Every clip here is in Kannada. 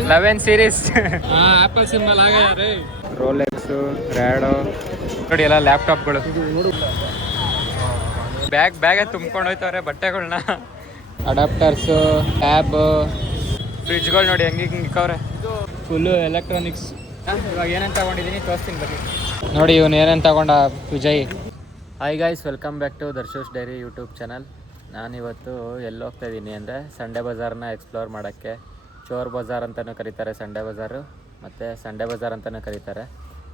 11 ಸೀರೀಸ್ ಆಪಲ್ ಸಿಂಬಲ್ ಆಗ ರೋಲೆಕ್ಸ್ ರ್ಯಾಡೋ ನೋಡಿ ಎಲ್ಲ ಲ್ಯಾಪ್ಟಾಪ್ಗಳು ಬ್ಯಾಗ್ ತುಂಬ್ಕೊಂಡು ಹೋಯ್ತವ್ರೆ ಬಟ್ಟೆಗಳನ್ನ ಅಡಾಪ್ಟರ್ಸ್ ಟ್ಯಾಬ್ ಫ್ರಿಜ್ಗಳು ನೋಡಿ ಹೆಂಗೆ ಇಕ್ಕವ್ರೆ ಫುಲ್ಲು ಎಲೆಕ್ಟ್ರಾನಿಕ್ಸ್. ಇವಾಗ ಏನೇನು ತಗೊಂಡಿದ್ದೀನಿ ತೋರಿಸ್ತೀನಿ ಬನ್ನಿ. ನೋಡಿ ಇವನು ಏನೇನು ತಗೊಂಡ Vijay. Hi guys, welcome back to ದರ್ಶೋಸ್ ಡೈರಿ ಯೂಟ್ಯೂಬ್ ಚಾನಲ್. ನಾನಿವತ್ತು ಎಲ್ಲಿ ಹೋಗ್ತಾ ಇದ್ದೀನಿ ಅಂದರೆ ಸಂಡೇ ಬಜಾರ್ನ ಎಕ್ಸ್ಪ್ಲೋರ್ ಮಾಡೋಕ್ಕೆ. ಚೋರ್ ಬಜಾರ್ ಅಂತಲೂ ಕರೀತಾರೆ ಸಂಡೇ ಬಜಾರು, ಮತ್ತು ಸಂಡೇ ಬಜಾರ್ ಅಂತಲೂ ಕರೀತಾರೆ.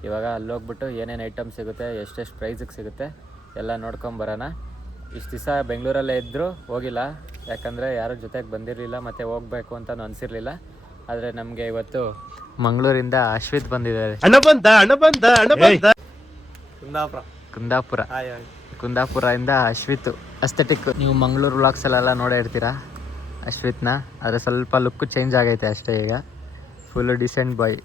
ಇವಾಗ ಅಲ್ಲೋಗ್ಬಿಟ್ಟು ಏನೇನು ಐಟಮ್ ಸಿಗುತ್ತೆ, ಎಷ್ಟೆಷ್ಟು ಪ್ರೈಸಿಗೆ ಸಿಗುತ್ತೆ ಎಲ್ಲ ನೋಡ್ಕೊಂಬರೋಣ. ಇಷ್ಟು ದಿವಸ ಬೆಂಗಳೂರಲ್ಲೇ ಇದ್ದರೂ ಹೋಗಿಲ್ಲ, ಯಾಕಂದರೆ ಯಾರ ಜೊತೆಗೆ ಬಂದಿರಲಿಲ್ಲ ಮತ್ತು ಹೋಗಬೇಕು ಅಂತಲೂ ಅನಿಸಿರಲಿಲ್ಲ. ಆದರೆ ನಮಗೆ ಇವತ್ತು ಮಂಗಳೂರಿಂದ ಅಶ್ವಿತ್ ಬಂದಿದ್ದಾರೆ. ಕುಂದಾಪುರದಿಂದ ಅಶ್ವಿತ್ ಅಸ್ಥೆಟಿಕ್. ನೀವು ಮಂಗಳೂರು ವ್ಲಾಗ್ಸಲ್ಲೆಲ್ಲ ನೋಡೇ ಇರ್ತೀರಾ ಅಶ್ವಿತ್ನ, ಆದರೆ ಸ್ವಲ್ಪ ಲುಕ್ ಚೇಂಜ್ ಆಗೈತೆ ಅಷ್ಟೇ. ಈಗ ಫುಲ್ಲು ಡಿಸೆಂಟ್ ಬಾಯ್.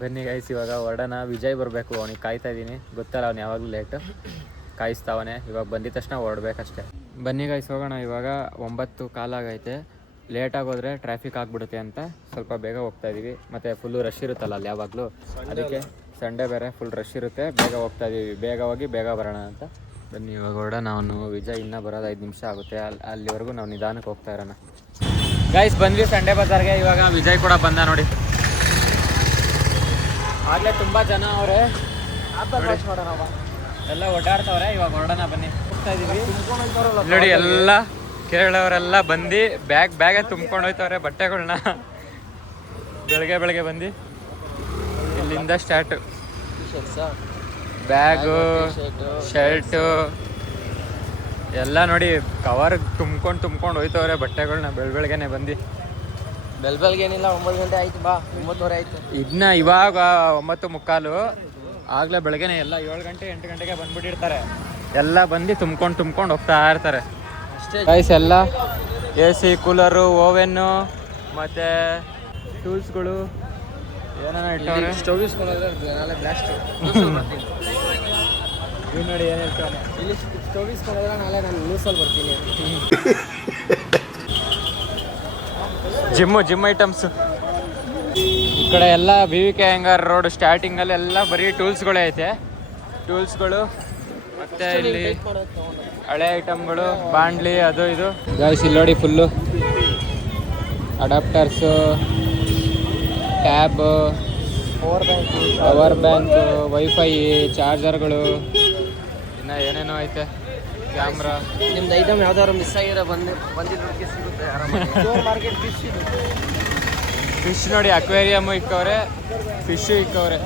ಬನ್ನಿ ಗೈಸ್, ಇವಾಗ ಹೊರಡೋಣ. ವಿಜಯ್ ಬರಬೇಕು, ಅವನಿಗೆ ಕಾಯ್ತಾ ಇದ್ದೀನಿ. ಗೊತ್ತಲ್ಲ, ಅವ್ನು ಯಾವಾಗಲೂ ಲೇಟು, ಕಾಯಿಸ್ತಾವನೆ. ಇವಾಗ ಬಂದಿದ ತಕ್ಷಣ ಹೊರಡ್ಬೇಕಷ್ಟೆ. ಬನ್ನಿ ಗೈಸ್ ಹೋಗೋಣ. ಇವಾಗ 9:15 ಆಗೈತೆ. ಲೇಟಾಗಿ ಹೋದರೆ ಟ್ರಾಫಿಕ್ ಆಗಿಬಿಡುತ್ತೆ ಅಂತ ಸ್ವಲ್ಪ ಬೇಗ ಹೋಗ್ತಾ ಇದ್ದೀವಿ. ಮತ್ತು ಫುಲ್ಲು ರಶ್ ಇರುತ್ತಲ್ಲ ಅಲ್ಲಿ ಯಾವಾಗಲೂ, ಅದಕ್ಕೆ ಸಂಡೇ ಬೇರೆ ಫುಲ್ ರಶ್ ಇರುತ್ತೆ. ಬೇಗ ಹೋಗ್ತಾ ಇದ್ದೀವಿ, ಬೇಗ ಹೋಗಿ ಬೇಗ ಬರೋಣ ಅಂತ. ಬನ್ನಿ ಇವಾಗ ಹೊರಡ. ನಾವು ವಿಜಯ್ ಇನ್ನೂ ಬರೋದು 5 ನಿಮಿಷ ಆಗುತ್ತೆ. ಅಲ್ಲಿವರೆಗೂ ನಾವು ನಿಧಾನಕ್ಕೆ ಹೋಗ್ತಾ ಇರೋಣ. ಗೈಸ್ ಬಂದ್ವಿ ಸಂಡೇ ಬಜಾರ್ಗೆ. ಇವಾಗ ವಿಜಯ್ ಕೂಡ ಬಂದ ನೋಡಿ. ಆಗಲೇ ತುಂಬ ಜನ ಅವರೇ, ಎಲ್ಲ ಓಡಾಡ್ತವ್ರೆ. ಇವಾಗ ಹೊರಡೋಣ ಬನ್ನಿ. ಹೋಗ್ತಾ ಇದ್ದೀವಿ ನೋಡಿ. ಎಲ್ಲ ಕೇರಳವರೆಲ್ಲ ಬಂದು ಬ್ಯಾಗೇ ತುಂಬ್ಕೊಂಡು ಹೋಯ್ತವ್ರೆ ಬಟ್ಟೆಗಳನ್ನ. ಬೆಳಗ್ಗೆ ಬಂದು ಇಲ್ಲಿಂದ ಸ್ಟಾರ್ಟು. ಬ್ಯಾಗು, ಶರ್ಟು ಎಲ್ಲ ನೋಡಿ ಕವರ್ ತುಂಬ್ಕೊಂಡು ಹೋಯ್ತವ್ರೆ ಬಟ್ಟೆಗಳನ್ನ. ಬೆಳಗ್ಗೆನೆ ಬಂದು. ಬೆಳಗ್ಗೇನಿಲ್ಲ, 9 ಗಂಟೆ ಆಯ್ತು. ಬಾ 9:30 ಆಯ್ತು. ಇದನ್ನ ಇವಾಗ 9:45. ಆಗಲೇ ಬೆಳಗ್ಗೆನೆ ಎಲ್ಲ 7 ಗಂಟೆ 8 ಗಂಟೆಗೆ ಬಂದ್ಬಿಟ್ಟಿರ್ತಾರೆ. ಎಲ್ಲ ಬಂದು ತುಂಬ್ಕೊಂಡು ಹೋಗ್ತಾ ಇರ್ತಾರೆ ಅಷ್ಟೇ. ಗೈಸ್ ಎಲ್ಲ AC, ಕೂಲರು, ಓವೆನ್ನು ಮತ್ತು ಟೂಲ್ಸ್ಗಳು ಏನೇನೋ ಇಟ್ಟವ್ರೆ. ಸ್ಟವ್ ಇಸ್ಕೊಂಡ್ರೆ ನಾಳೆ ಬ್ಲಾಸ್ಟ್ ಇವ್ ನೋಡಿ ಏನು ಹೇಳ್ತಾನೆ. ಇಲ್ಲಿ ಸ್ಟವ್ ಇಸ್ಕೊಂಡ್ರೆ ನಾಳೆ ನಾನು ನ್ಯೂಸಲ್ಲಿ ಬರ್ತೀನಿ. Gym items. ಈ ಕಡೆ ಎಲ್ಲ BVK ಅಯ್ಯಂಗಾರ್ ರೋಡ್ ಸ್ಟಾರ್ಟಿಂಗಲ್ಲಿ ಎಲ್ಲ ಬರೀ ಟೂಲ್ಸ್ಗಳೇ ಐತೆ. ಟೂಲ್ಸ್ಗಳು ಮತ್ತು ಇಲ್ಲಿ ಹಳೆ ಐಟಮ್ಗಳು, ಬಾಂಡ್ಲಿ, ಅದು ಇದು. ಗೈಸ್ ಇಲ್ಲಿ ನೋಡಿ full adapters, tab, power bank, WiFi, ಚಾರ್ಜರ್ಗಳು, ಇನ್ನು ಏನೇನೋ ಐತೆ. ಕ್ಯಾಮ್ರಾ. ನಿಮ್ದು ಐಟಮ್ ಯಾವ್ದಾದ್ರು ಮಿಸ್ ಆಗಿರೋ ಬಂದಿದ್ದಕ್ಕೆ ಸಿಗುತ್ತೆ ಆರಾಮಾಗಿ. ಮಾರ್ಕೆಟ್ ಫಿಶ್ ನೋಡಿ, ಅಕ್ವೇರಿಯಮ್ಮು ಇಕ್ಕವ್ರೆ, ಫಿಶ್ಶು ಇಕ್ಕವ್ರೆ.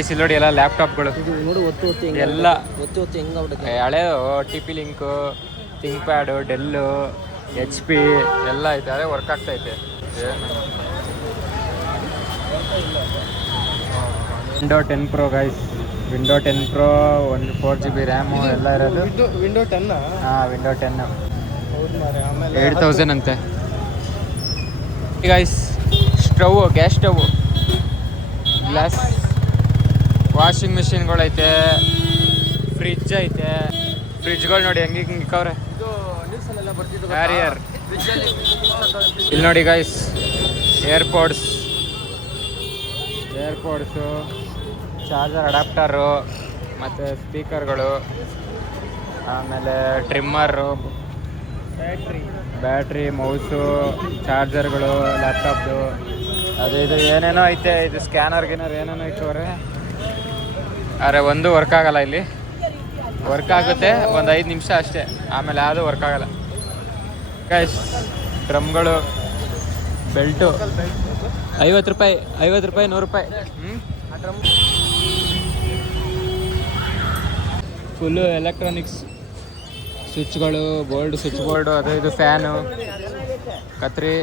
ಇಲ್ಲಿ ನೋಡಿ ಎಲ್ಲ ಲ್ಯಾಪ್ಟಾಪ್ಗಳು ನೋಡು. ಒತ್ತು ಎಲ್ಲ ಒತ್ತು ಹೆಂಗಾಗ್ಬಿಡುತ್ತೆ. ಹಳೆದು TP link, ThinkPad, Dell, HP ಎಲ್ಲ ಐತೆ. ಅದೇ ವರ್ಕ್ ಆಗ್ತೈತೆ. Window 10 Pro guys. Window 10 Pro 4GB RAM ಎಲ್ಲ ಇರೋದು. ವಿಂಡೋ 10. ಹಾಂ, ವಿಂಡೋ 10 8,000 ಅಂತೆ guys. Stove, gas stove, glass, washing ಮಿಷಿನ್ಗಳೈತೆ, ಫ್ರಿಜ್ ಐತೆ. ಫ್ರಿಜ್ಗಳು ನೋಡಿ ಹೆಂಗೆ ಇಕ್ಕವ್ರೆ. ಕ್ಯಾರಿಯರ್. ಇಲ್ಲಿ ನೋಡಿ ಗೈಸ್, ಏರ್ಪೋಡ್ಸು, ಚಾರ್ಜರ್ ಅಡಾಪ್ಟರು, ಮತ್ತು ಸ್ಪೀಕರ್ಗಳು, ಆಮೇಲೆ ಟ್ರಿಮ್ಮರು, ಬ್ಯಾಟ್ರಿ, ಮೌಸು, ಚಾರ್ಜರ್ಗಳು, ಲ್ಯಾಪ್ಟಾಪ್ದು, ಅದು ಇದು ಏನೇನೋ ಐತೆ. ಇದು ಸ್ಕ್ಯಾನರ್ ಏನೇನೋ ಇಟ್ಟವ್ರೆ. ಆದರೆ ಒಂದು ವರ್ಕ್ ಆಗಲ್ಲ. ಇಲ್ಲಿ ವರ್ಕ್ ಆಗುತ್ತೆ ಒಂದು 5 ನಿಮಿಷ ಅಷ್ಟೇ, ಆಮೇಲೆ ಯಾವುದು ವರ್ಕ್ ಆಗಲ್ಲ. ಗೈಸ್ ಡ್ರಮ್ಗಳು, ಬೆಲ್ಟು 50 ರೂಪಾಯಿ 100 ರೂಪಾಯಿ. Full electronics. ಸ್ವಿಚ್ಗಳು, ಸ್ವಿಚ್ ಬೋರ್ಡು, ಅದು ಇದು, ಫ್ಯಾನು, ಕತ್ರಿ.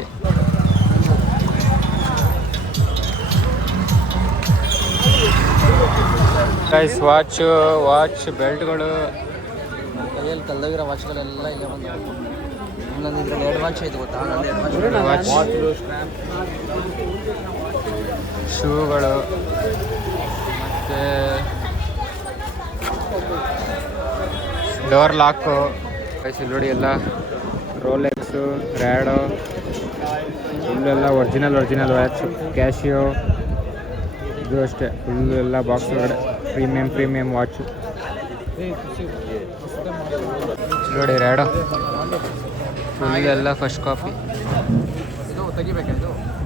ಗೈಸ್ ವಾಚ್ ಬೆಲ್ಟ್ಗಳು. ಕೈಯಲ್ಲಿ ಕಲ್ಲೋಗಿರೋ ವಾಚ್ಗಳೆಲ್ಲ ಇಲ್ಲ ಬಂದು. ನನ್ನದು ಇದ್ರಲ್ಲಿ 2 ವಾಚ್ ಐತೆ ಗೊತ್ತಾ. ಶೂಗಳು, ಮತ್ತು ಡೋರ್ ಲಾಕು. ಗೈಸ್ ಇಲ್ಲಿ ನೋಡಿ ಎಲ್ಲ ರೋಲೆಕ್ಸು, ರ್ಯಾಡೋ, ಫುಲ್ಲೆಲ್ಲ ಒರಿಜಿನಲ್ ವ್ಯಾಚ್ ಕ್ಯಾಶಿಯೋ. ಇದು ಅಷ್ಟೇ ಫುಲ್ಲು ಎಲ್ಲ ಬಾಕ್ಸ್ ಒಳಗಡೆ ಪ್ರೀಮಿಯಂ ವಾಚು ನೋಡಿ. ರ್ಯಾಡೋ ಫುಲ್ ಎಲ್ಲ ಫಸ್ಟ್ ಕಾಪಿ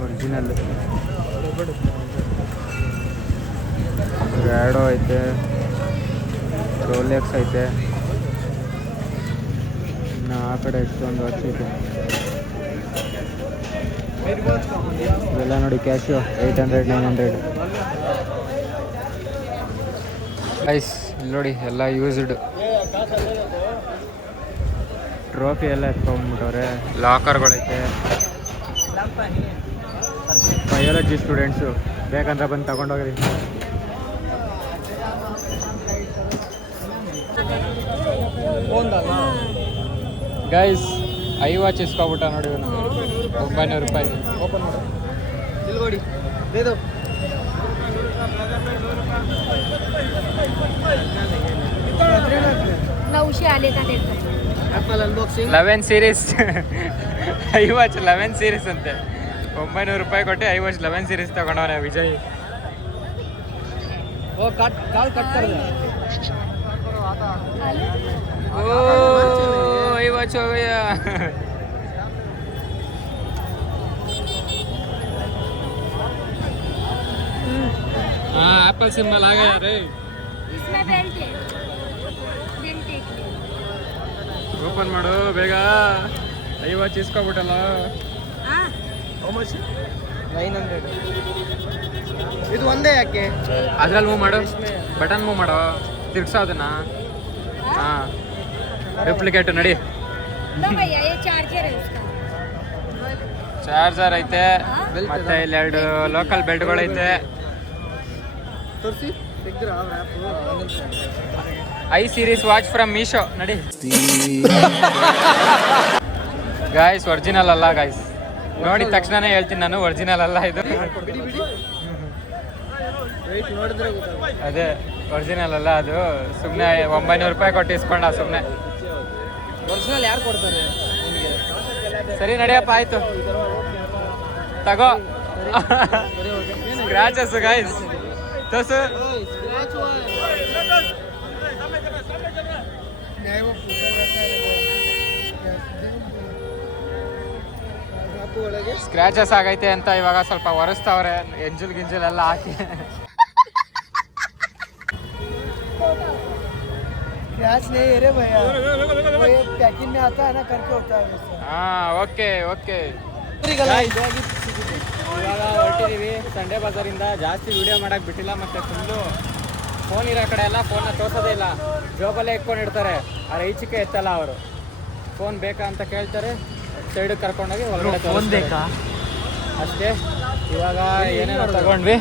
ಒರಿಜಿನಲ್. ರ್ಯಾಡೋ ಐತೆ, ರೋಲೆಕ್ಸ್ ಐತೆ, ಇನ್ನು ಆ ಕಡೆ ಎಷ್ಟೊಂದು ವಾಚ್ ಐತೆ. ಇವೆಲ್ಲ ನೋಡಿ ಕ್ಯಾಶಿಯೋ 800-900. ಗೈಸ್ ಇಲ್ಲಿ ನೋಡಿ ಎಲ್ಲ ಯೂಸ್ಡ್ ಟ್ರೋಫಿ ಎಲ್ಲ ಎತ್ಕೊಂಡ್ಬಿಟ್ಟವ್ರೆ. ಲಾಕರ್ಗಳೈತೆ. ಬಯಾಲಜಿ ಸ್ಟೂಡೆಂಟ್ಸು ಬೇಕಂತ ಬಂದು ತಗೊಂಡೋಗ್ರಿ. ಗೈಸ್ ಐ ವಾಚ್ ಇಸ್ಕೊಬಿಟ್ಟ ನೋಡಿ ಇವನು 900 ರೂಪಾಯಿ. ಓಪನ್ ಮಾಡಿ ಇಲ್ಲಿ Apple unboxing 11 series I watch 11 series ಅಂತೆ. 900 ರೂಪಾಯಿ ಕೊಟ್ಟು ಐ ವಾಚ್ 11 ಸೀರೀಸ್ ತಗೊಂಡವನೆ ವಿಜಯ್. ಓ ಕಟ್ ಕರ್ दे. ओ आई वॉच हो गया. हाँ एप्पल सिंबल आ गया रे. इसमें बेल्ट है. ಓಪನ್ ಮಾಡು ಬೇಗ. ಐ ವಾಚ್ ಇಸ್ಕೊಬಿಟ್ಟಲ್ಲ. How much? 900. ಇದು ಒಂದೇ ಯಾಕೆ? ಅದ್ರಲ್ಲಿ ಮೂವ್ ಮಾಡು, ಬಟನ್ ಮೂವ್ ಮಾಡು, ತಿರ್ಗ್ಸೋ ಅದನ್ನ. ಹಾಂ ಡೂಪ್ಲಿಕೇಟ್ ನಡಿ. लो भैया ये चार्जर है उसका. ಚಾರ್ಜರ್ ಐತೆ, ಮತ್ತೆ ಇಲ್ಲಿ 2 ಲೋಕಲ್ ಬೆಲ್ಟ್ಗಳೈತೆ. ತೋರಿಸಿ ತೆಗ್ದಿರಾ wrap? I series watch from Meesho ನಡಿ. ಗಾಯ್ಸ್ ಒರಿಜಿನಲ್ ಅಲ್ಲ ಗಾಯ್ಸ್, ನೋಡಿದ ತಕ್ಷಣನೇ ಹೇಳ್ತೀನಿ ನಾನು ಒರಿಜಿನಲ್ ಅಲ್ಲ ಇದು. ಬಿಡಿ ವೆಯ್ಟ್ ನೋಡಿದ್ರೆ ಗೊತ್ತಾಗುತ್ತೆ. ಅದೇ ಒರಿಜಿನಲ್ ಅಲ್ಲ ಅದು. ಸುಮ್ಮನೆ 900 ರೂಪಾಯಿ ಕೊಟ್ಟು ಇಸ್ಕೊಂಡ ಸುಮ್ಮನೆ. ಒರಿಜಿನಲ್ ಯಾರು ಕೊಡ್ತಾರೆ ನಿಮಗೆ? ಸರಿ ನಡಿಯಪ್ಪ ಆಯ್ತು ತಗೋ. ಸ್ಕ್ರಾಚಸ್ ಗಾಯ್ಸ್ ತೋರ್ಸು. ಸ್ಕ್ರಾಚಸ್ ಆಗೈತೆ ಅಂತ ಇವಾಗ ಸ್ವಲ್ಪ ಒರೆಸ್ತಾವ್ರೆ, ಎಂಜಲ್ ಎಲ್ಲ ಹಾಕಿ. क्रैच नहीं है रे भैया, वो ये पैकिंग में आता है ना करके होता है वैसे. ಹಾಂ ಓಕೆ ಇವಾಗ ಹೊರಟಿದ್ದೀವಿ ಸಂಡೇ ಬಜಾರಿಂದ. ಜಾಸ್ತಿ ವಿಡಿಯೋ ಮಾಡೋಕ್ಕೆ ಬಿಟ್ಟಿಲ್ಲ, ಮತ್ತು ಫುಲ್ಲು ಫೋನ್ ಇರೋ ಕಡೆ ಎಲ್ಲ ಫೋನ್ನ ತೋರಿಸೋದೇ ಇಲ್ಲ, ಜೋಬಲ್ಲೇ ಇಟ್ಕೊಂಡಿರ್ತಾರೆ. ಆದರೆ ಈಚೆಗೆ ಎತ್ತಲ್ಲ ಅವರು. ಫೋನ್ ಬೇಕಾ ಅಂತ ಕೇಳ್ತಾರೆ, ಸೈಡಿಗೆ ಕರ್ಕೊಂಡೋಗಿ ಒಳಗಡೆ ಫೋನ್ ಬೇಕಾ ಅಷ್ಟೇ. ಇವಾಗ ಏನೇನೋ ತಗೊಂಡ್ವಿ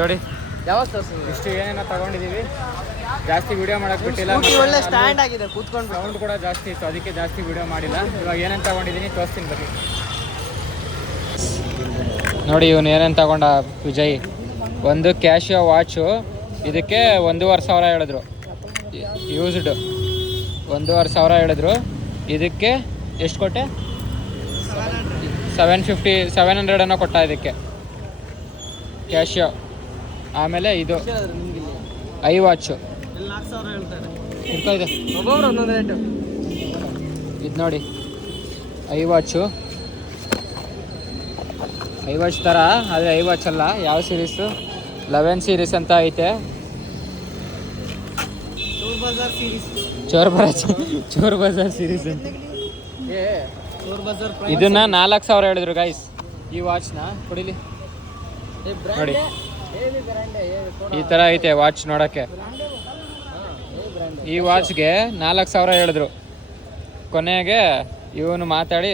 ನೋಡಿ, ಯಾವಾಗ ತೋರಿಸಿದ್ವಿ ಇಷ್ಟು ಏನೇನೋ ತಗೊಂಡಿದ್ದೀವಿ. ಜಾಸ್ತಿ ವಿಡಿಯೋ ಮಾಡೋಕ್ಕೆ ಬಿಟ್ಟಿಲ್ಲ, ಒಳ್ಳೆ ಸ್ಟ್ಯಾಂಡ್ ಆಗಿದೆ ಕೂತ್ಕೊಂಡು. ಸೌಂಡ್ ಕೂಡ ಜಾಸ್ತಿ ಇತ್ತು, ಅದಕ್ಕೆ ಜಾಸ್ತಿ ವಿಡಿಯೋ ಮಾಡಿಲ್ಲ. ಇವಾಗ ಏನೇನು ತಗೊಂಡಿದ್ದೀನಿ ತೋರಿಸ್ತೀನಿ ಬನ್ನಿ. ನೋಡಿ ಇವನು ಏನೇನು ತಗೊಂಡ ವಿಜಯ್. ಒಂದು ಕ್ಯಾಶಿಯೋ ವಾಚು, ಇದಕ್ಕೆ 1,500 ಹೇಳಿದ್ರು ಯೂಸ್ಡ್. 1,500 ಹೇಳಿದ್ರು. ಇದಕ್ಕೆ ಎಷ್ಟು ಕೊಟ್ಟೆ? 700 ಅನ್ನೋ ಕೊಟ್ಟ ಇದಕ್ಕೆ ಕ್ಯಾಶಿಯೋ. ಆಮೇಲೆ ಇದು ಐ ವಾಚು 4,000 ಹೇಳ್ತಾರೆ. ಇದೆ ಒಬ್ಬೊಬ್ರು ಒಂದೊಂದು ರೇಟು. ಇದು ನೋಡಿ ಐ ವಾಚ್ ಥರ, ಆದರೆ ಐ ವಾಚ್ ಅಲ್ಲ. ಯಾವ ಸೀರೀಸು? 11 ಸೀರೀಸ್ ಅಂತ ಐತೆ. ಚೋರ್ ಬಜಾರ್ ಸೀರೀಸ್ ಅಂತ. ಇದನ್ನ 4,000 ಹೇಳಿದ್ರು ಗೈಸ್. ಈ ವಾಚ್ನ ಕೊಡಿಲಿ ನೋಡಿ, ಈ ಥರ ಐತೆ ವಾಚ್ ನೋಡೋಕ್ಕೆ. ಈ ವಾಚ್ಗೆ 4,000 ಹೇಳಿದ್ರು. ಕೊನೆಗೆ ಇವನು ಮಾತಾಡಿ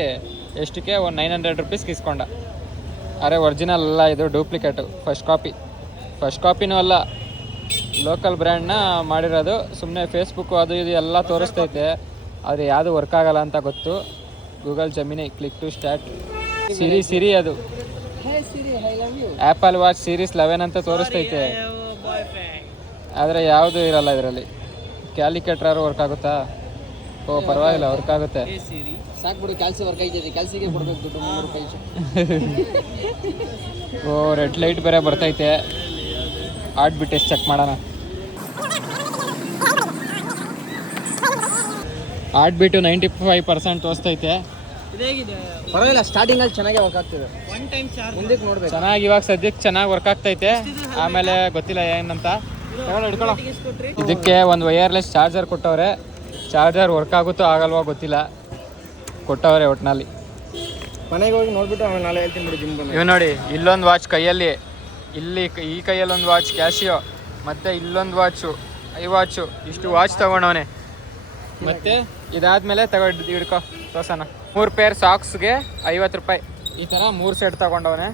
ಎಷ್ಟಕ್ಕೆ ಒಂದು 900 ರೂಪೀಸ್ಗೆ ಇಸ್ಕೊಂಡ. ಅರೆ ಒರಿಜಿನಲ್ ಅಲ್ಲ, ಇದು ಡೂಪ್ಲಿಕೇಟು, ಫಸ್ಟ್ ಕಾಪಿನೂ ಅಲ್ಲ, ಲೋಕಲ್ ಬ್ರ್ಯಾಂಡ್ನ ಮಾಡಿರೋದು. ಸುಮ್ಮನೆ ಫೇಸ್ಬುಕ್ಕು ಅದು ಇದು ಎಲ್ಲ ತೋರಿಸ್ತೈತೆ, ಆದರೆ ಯಾವುದು ವರ್ಕ್ ಆಗಲ್ಲ ಅಂತ ಗೊತ್ತು. Google Gemini click to start Siri ಅದು ಆ್ಯಪಲ್ ವಾಚ್ ಸೀರೀಸ್ 11 ಅಂತ ತೋರಿಸ್ತೈತೆ, ಆದರೆ ಯಾವುದು ಇರಲ್ಲ ಇದರಲ್ಲಿ. ಕ್ಯಾಲಿಕ್ಯುಲೇಟರ್ ವರ್ಕ್ ಆಗುತ್ತಾ? ಓ ಪರವಾಗಿಲ್ಲ, ವರ್ಕ್ ಆಗುತ್ತೆ. ಸಾಕು ಬಿಡು, ಕ್ಯಾಲ್ಸಿ ವರ್ಕ್ ಐತಿದೆ, ಕ್ಯಾಲ್ಸಿಗೆ ಕೊಡ್ಬೇಕು ದುಡ್ಡು 300 ರೂಪಾಯಿ ಈಚೆ. ಓ ರೆಡ್ ಲೈಟ್ ಬೇರೆ ಬರ್ತೈತೆ, ಆಡ್ಬಿಟ್ಟು ಎಷ್ಟು ಚೆಕ್ ಮಾಡೋಣ. ಆಡ್ಬಿಟ್ಟು 95% ತೋರಿಸ್ತೈತೆ. ಪರವಾಗಿಲ್ಲ, ಸ್ಟಾರ್ಟಿಂಗಲ್ಲಿ ಚೆನ್ನಾಗೇ ವರ್ಕ್ ಆಗ್ತಿದೆ, ಮುಂದಕ್ಕೆ ನೋಡ್ಬೇಕು. ಚೆನ್ನಾಗಿ ಇವಾಗ ಸದ್ಯಕ್ಕೆ ಚೆನ್ನಾಗಿ ವರ್ಕ್ ಆಗ್ತೈತೆ, ಆಮೇಲೆ ಗೊತ್ತಿಲ್ಲ ಏನಂತ. ಹಿಡ್ಕೊಳ್ಳೋ. ಇದಕ್ಕೆ ಒಂದು ವೈರ್ಲೆಸ್ ಚಾರ್ಜರ್ ಕೊಟ್ಟವ್ರೆ, ಚಾರ್ಜರ್ ವರ್ಕ್ ಆಗುತ್ತೋ ಆಗಲ್ವೋ ಗೊತ್ತಿಲ್ಲ, ಕೊಟ್ಟವ್ರೆ ಒಟ್ಟಿನಲ್ಲಿ. ಮನೆಗೆ ಹೋಗಿ ನೋಡ್ಬಿಟ್ಟು ಆಮೇಲೆ ನಾಳೆ ಹೇಳ್ತೀನಿ ಬಿಡಿ ಜಿಮ್ ಬಂದು. ಇವು ನೋಡಿ, ಇಲ್ಲೊಂದು ವಾಚ್ ಕೈಯಲ್ಲಿ, ಇಲ್ಲಿ ಈ ಕೈಯಲ್ಲಿ ಒಂದು ವಾಚ್ ಕ್ಯಾಶಿಯೋ, ಮತ್ತು ಇಲ್ಲೊಂದು ವಾಚು, ಈ ವಾಚು, ಇಷ್ಟು ವಾಚ್ ತೊಗೊಂಡವನೆ. ಮತ್ತು ಇದಾದಮೇಲೆ ಹಿಡ್ಕೊ ತೋರ್ಸೋಣ. 3 ಪೇರ್ ಸಾಕ್ಸ್ಗೆ 50 ರೂಪಾಯಿ. ಈ ಥರ 3 ಸೆಟ್ ತೊಗೊಂಡವನೆ,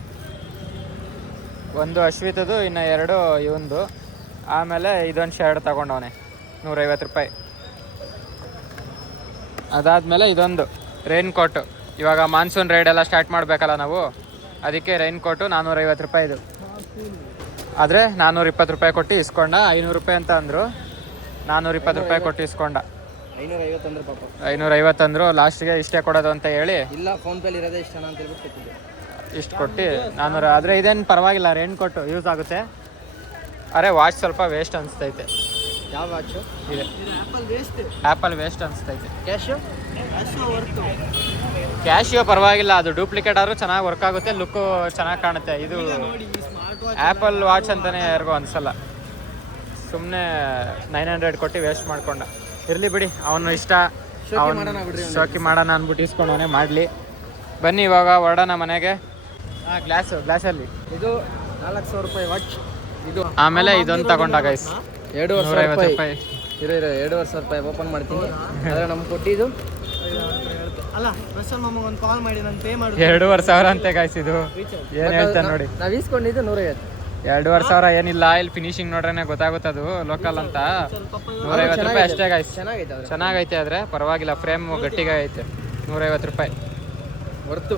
ಒಂದು ಅಶ್ವಿತದು, ಇನ್ನು 2 ಇವಂದು, ಆಮೇಲೆ ಇದೊಂದು ಶರ್ಟ್ ತೊಗೊಂಡವನೆ 150 ರೂಪಾಯಿ. ಅದಾದಮೇಲೆ ಇದೊಂದು ರೈನ್ ಕೋಟು, ಇವಾಗ ಮಾನ್ಸೂನ್ ರೈಡ್ ಎಲ್ಲ ಸ್ಟಾರ್ಟ್ ಮಾಡಬೇಕಲ್ಲ ನಾವು, ಅದಕ್ಕೆ ರೈನ್ ಕೋಟು 450 ರೂಪಾಯಿ. ಇದು ಆದರೆ 420 ರೂಪಾಯಿ ಕೊಟ್ಟು ಇಸ್ಕೊಂಡ. 500 ರೂಪಾಯಿ ಅಂತ ಅಂದರು, 420 ರೂಪಾಯಿ ಕೊಟ್ಟು ಇಸ್ಕೊಂಡ. 550 ಅಂದ್ರೆ ಪಾಪ 550 ಅಂದರು, ಲಾಸ್ಟಿಗೆ ಇಷ್ಟೇ ಕೊಡೋದು ಅಂತ ಹೇಳಿ, ಇಲ್ಲ ಫೋನ್ಪೇಲಿ ಇರೋದೇ ಇಷ್ಟ ಅಂತ ಹೇಳ್ಬಿಟ್ಟು ಕೊಟ್ಟಿದ್ದೆ. ಇಷ್ಟು ಕೊಟ್ಟು 400. ಆದರೆ ಇದೇನು ಪರವಾಗಿಲ್ಲ, ರೈನ್ ಕೋಟು ಯೂಸ್ ಆಗುತ್ತೆ. ಅರೆ ವಾಚ್ ಸ್ವಲ್ಪ ವೇಸ್ಟ್ ಅನಿಸ್ತೈತೆ. ಯಾವ ವಾಚು ಇದೆ? Apple waste ಅನಿಸ್ತೈತೆ. ಕ್ಯಾಶಿಯೋ ಪರವಾಗಿಲ್ಲ, ಅದು ಡೂಪ್ಲಿಕೇಟ್ ಆದರೂ ಚೆನ್ನಾಗಿ ವರ್ಕ್ ಆಗುತ್ತೆ, ಲುಕ್ಕು ಚೆನ್ನಾಗಿ ಕಾಣುತ್ತೆ. ಇದು ಆ್ಯಪಲ್ ವಾಚ್ ಅಂತಲೇ ಯಾರಿಗೂ ಅನಿಸಲ್ಲ, ಸುಮ್ಮನೆ 900 ಕೊಟ್ಟು ವೇಸ್ಟ್ ಮಾಡ್ಕೊಂಡ. ಇರಲಿ ಬಿಡಿ, ಅವನು ಇಷ್ಟ, ಶೋಕಿ ಮಾಡೋಣ ಅಂದ್ಬಿಟ್ಟು ಇಸ್ಕೊಂಡವನೇ, ಮಾಡಲಿ. ಬನ್ನಿ ಇವಾಗ ಹೊರಡೋಣ ಮನೆಗೆ. ಗ್ಲಾಸಲ್ಲಿ ಇದು 400 ರೂಪಾಯಿ ವಾಚ್. ಇದು ಆಮೇಲೆ ಇದೊಂದು ತಗೊಂಡ ಗೈಸ್, 250 ರೂಪಾಯಿ. ಇರೋ 250 ರೂಪಾಯಿ ಓಪನ್ ಮಾಡ್ತೀನಿ. ಆದರೆ ನಮ್ಗೆ ಕೊಟ್ಟಿದ್ದು ಅಲ್ಲ, ಸ್ಪೆಷಲ್ ಮಾಮಗೆ ಒಂದು ಕಾಲ್ ಮಾಡಿ ನಾನು ಪೇ ಮಾಡಿ 2,500 ಅಂತೆ ಗೈಸ್. ಇದು ಏನು ಹೇಳ್ತಾನೆ ನೋಡಿ, ನಾವು ಈಸ್ಕೊಂಡಿದ್ದು 150. 2,500 ಏನಿಲ್ಲ, ಇಲ್ಲಿ ಫಿನಿಶಿಂಗ್ ನೋಡ್ರೆ ಗೊತ್ತಾಗುತ್ತದು ಲೋಕಲ್ ಅಂತ. 150 ರೂಪಾಯಿ ಅಷ್ಟೇ ಗೈಸ್. ಚೆನ್ನಾಗೈತೆ, ಆದರೆ ಪರವಾಗಿಲ್ಲ, ಫ್ರೇಮ್ ಗಟ್ಟಿಗೆ ಐತೆ. 150 ರೂಪಾಯಿ ಹೊರ್ತು.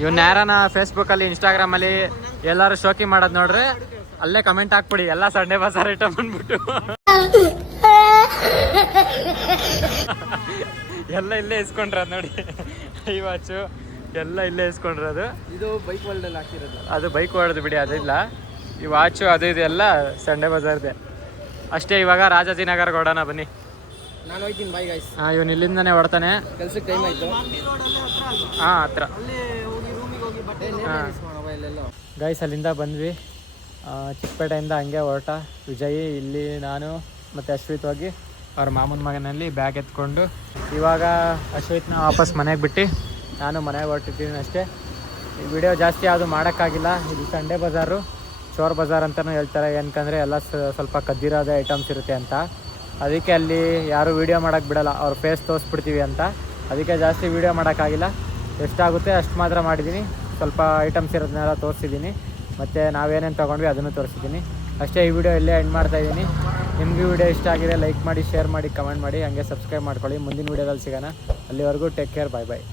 ಇವನ್ನ ಯಾರನ ಫೇಸ್ಬುಕ್ಕಲ್ಲಿ, ಇನ್ಸ್ಟಾಗ್ರಾಮಲ್ಲಿ ಎಲ್ಲರೂ ಶೋಕಿ ಮಾಡೋದು ನೋಡ್ರೆ ಅಲ್ಲೇ ಕಮೆಂಟ್ ಹಾಕ್ಬಿಡಿ, ಎಲ್ಲ ಸಂಡೇ ಬಜಾರ್ ಐಟಮ್ ಅಂದ್ಬಿಟ್ಟು. ಎಲ್ಲ ಇಲ್ಲೇ ಇಸ್ಕೊಂಡ್ರದು ನೋಡಿ, ಈ ವಾಚು ಎಲ್ಲ ಇಲ್ಲೇ ಇಸ್ಕೊಂಡ್ರದು. ಇದು ಬೈಕ್ ವರ್ಲ್ಡಲ್ಲಿ ಹಾಕಿರೋದು, ಅದು ಬೈಕ್ ಹೊಡೆದು ಬಿಡಿ, ಅದಿಲ್ಲ. ಈ ವಾಚು ಅದು ಇದು ಎಲ್ಲ ಸಂಡೇ ಬಜಾರ್ದೆ ಅಷ್ಟೇ. ಇವಾಗ ರಾಜಾಜಿನಗರ್ಗೆ ಹೊಡೋಣ ಬನ್ನಿ. ನಾನು ಹೋಗ್ತೀನಿ, ಬಾಯ್ ಗೈಸ್. ಇವನು ಇಲ್ಲಿಂದನೇ ಹೊಡ್ತಾನೆ, ಕೆಲ್ಸಕ್ಕೆ ಟೈಮ್ ಆಯಿತು. ಹಾಂ ಹತ್ರ. ಹಾಂ ಗೈಸ್ ಅಲ್ಲಿಂದ ಬಂದ್ವಿ, ಚಿಕ್ಕಪೇಟೆಯಿಂದ ಹಂಗೆ ಹೊರಟ ವಿಜಯ್, ಇಲ್ಲಿ ನಾನು ಮತ್ತು ಅಶ್ವಿತ್ ಹೋಗಿ ಅವ್ರ ಮಾಮೂನ ಮಗನಲ್ಲಿ ಬ್ಯಾಗ್ ಎತ್ಕೊಂಡು ಇವಾಗ ಅಶ್ವಿತ್ನ ವಾಪಸ್ ಮನೆಗೆ ಬಿಟ್ಟು ನಾನು ಮನೆಗೆ ಹೊರಟಿದ್ದೀನಿ ಅಷ್ಟೇ. ಈ ವಿಡಿಯೋ ಜಾಸ್ತಿ ಯಾವುದು ಮಾಡೋಕ್ಕಾಗಿಲ್ಲ, ಇದು ಸಂಡೇ ಬಜಾರು, ಚೋರ್ ಬಜಾರ್ ಅಂತಲೂ ಹೇಳ್ತಾರೆ. ಏನಕ್ಕಂದರೆ ಎಲ್ಲ ಸ್ವಲ್ಪ ಕದ್ದಿರೋದ ಐಟಮ್ಸ್ ಇರುತ್ತೆ ಅಂತ, ಅದಕ್ಕೆ ಅಲ್ಲಿ ಯಾರೂ ವೀಡಿಯೋ ಮಾಡೋಕ್ಕೆ ಬಿಡೋಲ್ಲ, ಅವ್ರ ಫೇಸ್ ತೋರಿಸ್ಬಿಡ್ತೀವಿ ಅಂತ. ಅದಕ್ಕೆ ಜಾಸ್ತಿ ವೀಡಿಯೋ ಮಾಡೋಕ್ಕಾಗಿಲ್ಲ, ಎಷ್ಟಾಗುತ್ತೆ ಅಷ್ಟು ಮಾತ್ರ ಮಾಡಿದ್ದೀನಿ. ಸ್ವಲ್ಪ ಐಟಮ್ಸ್ ಇರೋದನ್ನೆಲ್ಲ ತೋರಿಸಿದ್ದೀನಿ, ಮತ್ತು ನಾವೇನೇನು ತೊಗೊಂಡ್ವಿ ಅದನ್ನು ತೋರಿಸಿದ್ದೀನಿ ಅಷ್ಟೇ. ಈ ವಿಡಿಯೋ ಇಲ್ಲೇ ಎಂಡ್ ಮಾಡ್ತಾಯಿದ್ದೀನಿ. ನಿಮಗೂ ವಿಡಿಯೋ ಇಷ್ಟ ಆಗಿದೆ ಲೈಕ್ ಮಾಡಿ, ಶೇರ್ ಮಾಡಿ, ಕಮೆಂಟ್ ಮಾಡಿ, ಹಂಗೆ ಸಬ್ಸ್ಕ್ರೈಬ್ ಮಾಡ್ಕೊಳ್ಳಿ. ಮುಂದಿನ ವೀಡಿಯೋದಲ್ಲಿ ಸಿಗೋಣ, ಅಲ್ಲಿವರೆಗೂ ಟೇಕ್ ಕೇರ್, ಬಾಯ್ ಬಾಯ್.